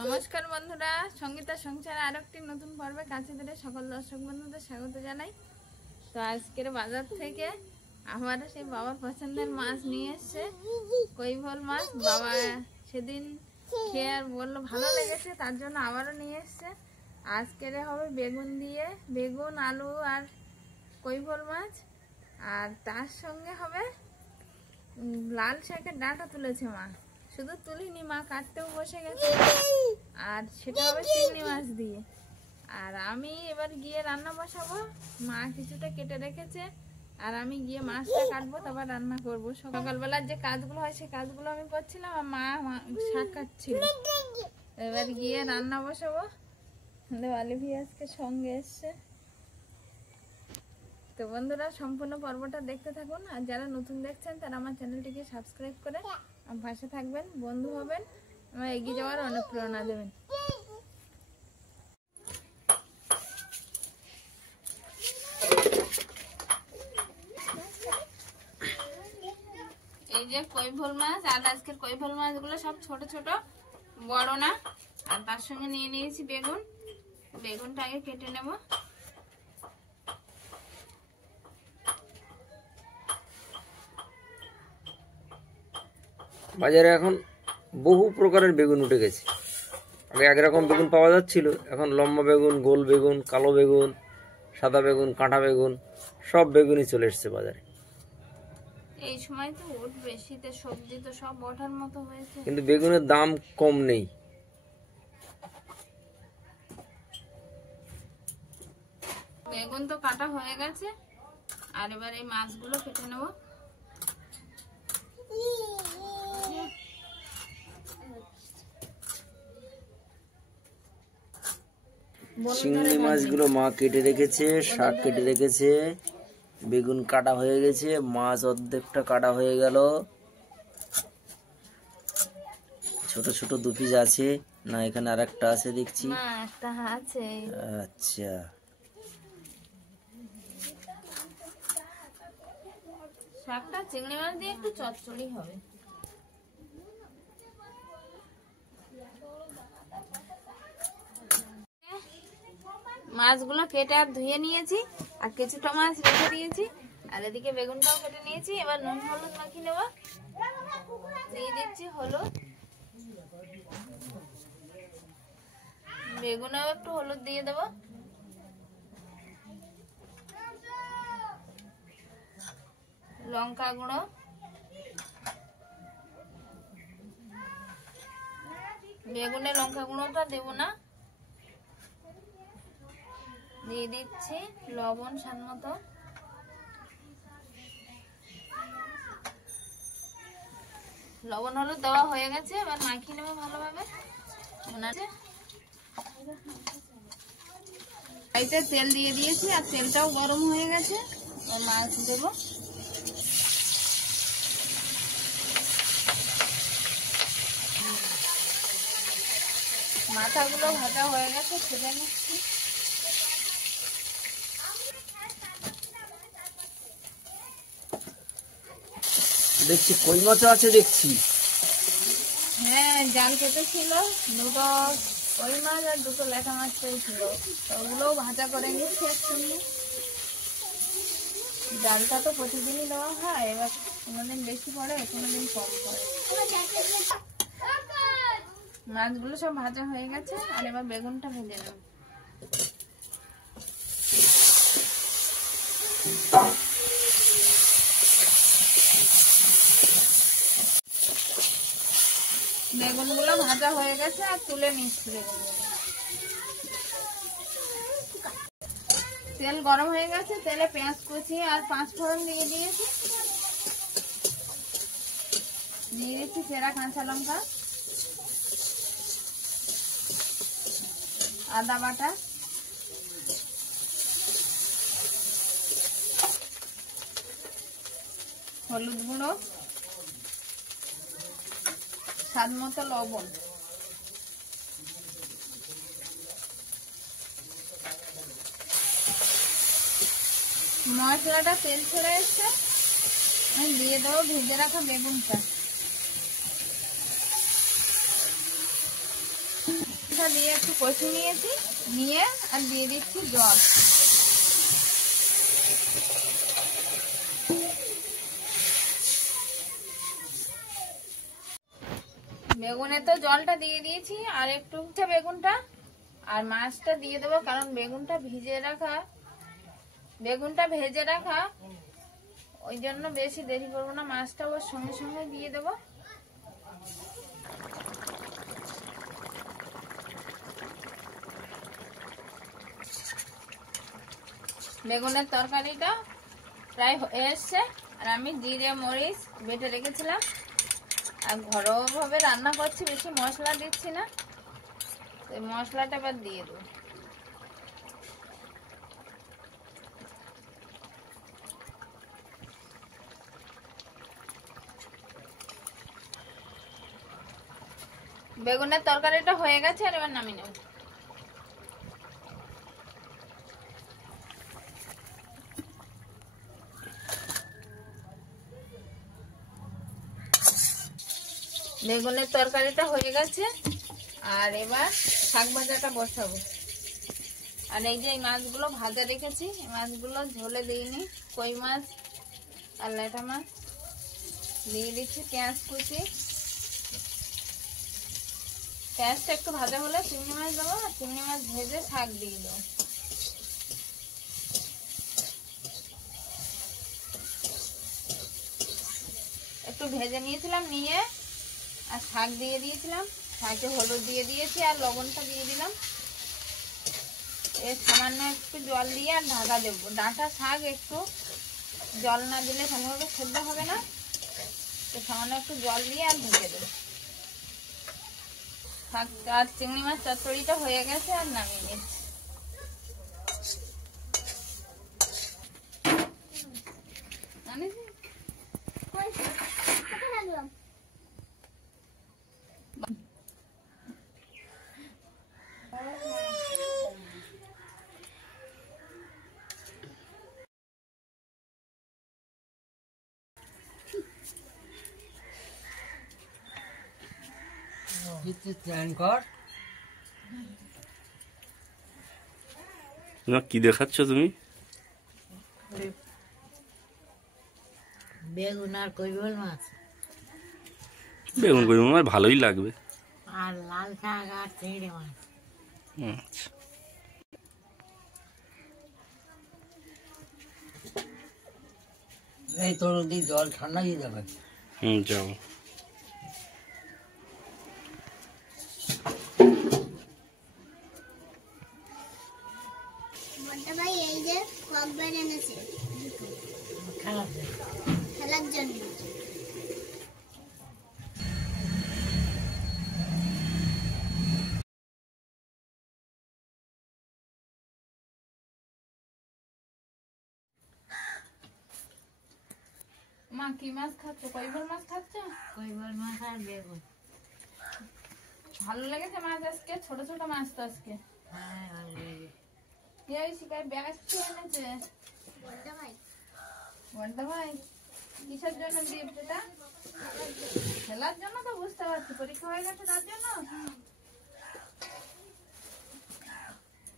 নমস্কার বন্ধুরা, সঙ্গীতা সংসার আরেকটি নতুন পর্বে কাছে ধরে সকল দর্শক বন্ধুদের স্বাগত জানাই। তো আজকের বাজার থেকে আমার সেই বাবার পছন্দের মাছ নিয়ে এসছে, কৈফল মাছ। বাবা সেদিন খেয়ে আর বললো ভালো লেগেছে, তার জন্য আবারও নিয়ে এসছে। আজকের হবে বেগুন দিয়ে, বেগুন আলু আর কৈফল মাছ, আর তার সঙ্গে হবে লাল শাকের ডাঁটা তুলেছে মা। শুধু তুলিনি, মা কাটতেও বসে গেছে। আর সেটা হবে চিংড়ি মাছ দিয়ে। আর আমি এবার গিয়ে রান্না বসাবো। মা কিছুটা কেটে রেখেছে, আর আমি গিয়ে মাছটা কাটবো, তারপর রান্না করবো। সকালবেলার যে কাজগুলো হয় সেই কাজগুলো আমি করছিলাম, আর মা শাক কাটছিল। এবার গিয়ে রান্না বসাবো। আলিভি আজকে সঙ্গে এসছে। তো বন্ধুরা, সম্পূর্ণ পর্বটা দেখতে থাকুন। আর যারা নতুন দেখছেন তারা আমার চ্যানেলটিকে সাবস্ক্রাইব করে আমার পাশে থাকবেন, বন্ধু হবেন, আমার এগিয়ে যাওয়ার অনুপ্রেরণা দেবেন। এই যে কৈফল মাছ, আর আজকের কৈফল মাছগুলো সব ছোট ছোট, বড় না। আর তার সঙ্গে নিয়ে নিয়েছি বেগুন। বেগুনটা আগে কেটে নেব। বাজারে এখন বহু প্রকারের বেগুন উঠে গেছে। আগে একরকম বেগুন পাওয়া যাচ্ছিল, এখন লম্বা বেগুন, গোল বেগুন, কালো বেগুন, সাদা বেগুন, কাঁটা বেগুন, সব বেগুনই চলে এসছে বাজারে। এই সময় তো উঠবে, শীতের সবজি তো সব ওঠার মতো হয়েছে, কিন্তু বেগুনের দাম কম নেই। বেগুন তো কাটা হয়ে গেছে, আর এবার এই মাছগুলো কেটে নেব। চিংড়ি মাছগুলো মা কেটে রেখেছে, শাক কেটে রেখেছে, বেগুন কাটা হয়ে গেছে, মাছ অর্ধেকটা কাটা হয়ে গেল। ছোট ছোট দু পিস আছে না, এখানে আর একটা আছে দেখছি। না, একটা আছে। আচ্ছা, শাকটা চিংড়ি মাছ দিয়ে একটু চচ্চড়ি হবে। মাছগুলো কেটে আর ধুয়ে নিয়েছি, আর কিছুটা মাছ রেখে দিয়েছি, আর এদিকে বেগুনটাও কেটে নিয়েছি। এবার নুন হলুদ মাখিয়ে নেব। দিয়ে দিচ্ছি হলুদ, বেগুনেও একটু হলুদ দিয়ে দেবো। লঙ্কা গুঁড়ো, বেগুনে লঙ্কা গুঁড়োটা দেবো না। দিয়ে দিচ্ছি লবণ স্বাদ মতো। লবণ হলুদ দেওয়া হয়ে গেছে, এবার মাখিয়ে নেবো ভালোভাবে। কড়াইতে তেল দিয়ে দিয়েছি, আর তেলটাও গরম হয়ে গেছে। মাছ দেবো। মাথাগুলো ভাজা হয়ে গেছে, ছেড়ে নিচ্ছি। দেখছি কই মাছও আছে দেখছি। হ্যাঁ, জাল কেটেছিল, দুটো কই মাছ আর দুটো লেখা মাছ পেয়েছিল, ওগুলোও ভাজা করে নিচ্ছি একসঙ্গে। জালটা তো প্রতিদিনই দেওয়া হয়, এবার কোনোদিন বেশি পড়ে, কোনোদিন কম পড়ে। মাছগুলো সব ভাজা হয়ে গেছে, আর এবার বেগুনটা ভেজে নেব। বেগুনগুলো ভাজা হয়ে গেছে, আর তুলে নিচ্ছি বেগুনগুলো। তেল গরম হয়ে গেছে, তেলে পেঁয়াজ কুচি আর 5 ফোড়ন দিয়ে দিয়েছি। দিয়ে দিচ্ছি চেরা কাঁচা লঙ্কা, আদা বাটা, হলুদ গুঁড়ো, স্বাদ মতো লবণ। মশলাটা তেল ছেড়ে এসছে, আমি দিয়ে দেবো ভেজে রাখা বেগুনটা। দিয়ে একটু কষে নিয়েছি, নিয়ে আর দিয়ে দিচ্ছি জল। বেগুনে তো জলটা দিয়ে দিয়েছি, আর একটু বেগুনটা আর মাছটা দিয়ে দেবো, কারণ বেগুনটা ভেজে রাখা, ওই জন্য বেশি দেরি করবো না, মাছটা ওর সঙ্গে সঙ্গে দিয়ে দেবো। বেগুনের তরকারিটা প্রায় হয়ে এসছে, আর আমি জিরে মরিচ বেটে রেখেছিলাম, আর ঘরোয়া ভাবে রান্না করছি, বেশি মশলা দিচ্ছি না, এই মশলাটা এবার দিয়ে দেবো। বেগুনের তরকারিটা হয়ে গেছে, আর এবার নামিয়ে নেব। বেগুনের তরকারিটা হয়ে গেছে, আর এবার শাক ভাজাটা বসাবো। আর এই যে এই মাছগুলো ভাজা রেখেছি, এই মাছগুলো ঝোলে দিইনি, কই মাছ আর ল্যাটা মাছ দিয়ে দিচ্ছি। পেঁয়াজ কুচি, পেঁয়াজটা একটু ভাজা হলে চিংড়ি মাছ দেবো, আর চিংড়ি মাছ ভেজে শাক দিয়ে দেবো। একটু ভেজে নিয়েছিলাম, নিয়ে আর শাক দিয়ে দিয়েছিলাম, শাকে হলুদ দিয়ে দিয়েছি আর লবণটা দিয়ে দিলাম। এর সামান্য একটু জল দিয়ে আর ঢাকা দেবো। ডাঁটা শাক একটু জল না দিলে ভালোভাবে সেদ্ধ হবে না, তো সামান্য একটু জল দিয়ে আর ঢেকে দেবো। শাক আর চিংড়ি মাছ চচ্চড়িটা হয়ে গেছে, আর নামিয়ে নিচ্ছি। কি দেখাচ্ছ তুমি? বেগুন আর কৈবল মাছ বেগুন কৈবল মাছ ভালোই লাগবে, আর লাল শাক আর চিংড়ি মাছ। আচ্ছা, এই তোর ওদিক জল ঠান্ডা দিয়ে যাবে। যাও। ভাই এই যে ককবেল এনেছে খেলার জন্য। মা কি মাছ খাচ্ছ? কৈবল মাছ খাচ্ছ? কৈবল মাছ আর বেগুন। ভালো লেগেছে মাছ আজকে? ছোট ছোট মাছ তো আজকে। হ্যাঁ ভালো লেগেছে। এই শিকার ব্যাগ কি এনেছে? বড়দা ভাই বড়দা ভাই কিসের জন্য গিফট এটা? খেলার জন্য তো বুঝতে পারছি, পরীক্ষা হয়ে গেছে তার জন্য।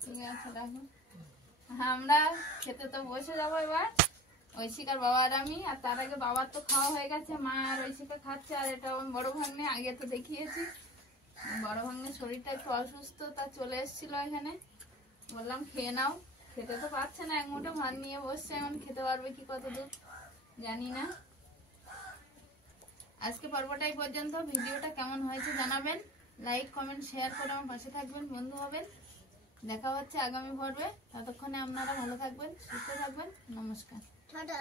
ঠিক আছে রাখো, আমরা খেতে তো বসে যাবো এবার, ঐশিকার বাবা আর আমি। আর তার আগে বাবার তো খাওয়া হয়ে গেছে, মা আর ঐশিকা খাচ্ছে। আর এটা আমার বড় ভাগ্নে, আগে তো দেখিয়েছি, বড় ভাগ্নের শরীরটা একটু অসুস্থ, তা চলে এসেছিল এখানে, বললাম খেয়ে নাও। খেতে তো পারছে না, এক মুঠো ভাত নিয়ে বসছে, এখন খেতে পারবে কি কতদূর জানি না। আজকে পর্বটাই পর্যন্ত। ভিডিওটা কেমন হয়েছে জানাবেন, লাইক কমেন্ট শেয়ার করে আমার পাশে থাকবেন, বন্ধু হবেন। দেখা হচ্ছে আগামী পর্বে, ততক্ষণে আপনারা ভালো থাকবেন, সুস্থ থাকবেন। নমস্কার। টাটা।